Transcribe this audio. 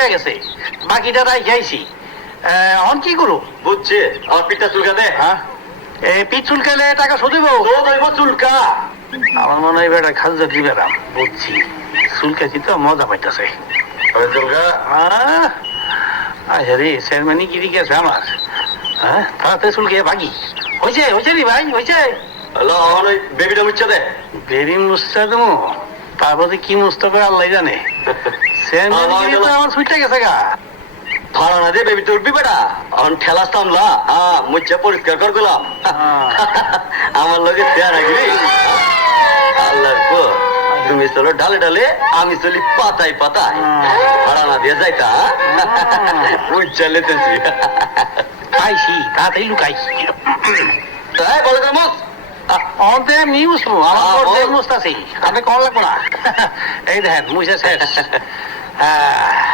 হয়ে গেছে, বাকিটা রাই খাইছি। এখন কি করো? বুঝছে আমার পিঠটা চুলকা দে। হ্যাঁ, পিঠ চুলকাইলে টাকা শোধিব। চুলকা আমার মনে হয় বেটা খাজা দিবে না। বুঝছি, চুলকাছি তো মজা পাইতেছে। চুলকা আচ্ছা রে, চেয়ারম্যানই গিরি গেছে আমার। হ্যাঁ, তাড়াতাড়ি চুলকে বাকি হয়েছে। হয়েছে রে ভাই, হয়েছে। ওই বেবিটা মুচ্ছে দে। বেরি মুস্তা দেবো, তারপরে কি মুস্তা করে আল্লাহ জানে। চেয়ারম্যান গিরি তো আমার ছুটে গেছে গা। ভাড়া না দিয়ে বেবি তুলবি বেটা, এখন ঠেলা সামলা। হ্যাঁ, মুচ্ছে পরিষ্কার করে দিলাম। আমার লগে চেয়ারা গিরি। আল্লাহর পর তুমি চলো ডালে ডালে, আমি চলি পাতায় পাতায়। ভাড়া না দিয়ে যাইতা মুচ্ছা লেতেছি। খাইছি, তাড়াতাড়ি লুকাই। তাই বলে তো মুখ অন্তে নিউজ আমার মুস্ত আছে, আপনি কল লাগবো না। এই দেখেন মুছে শেষ।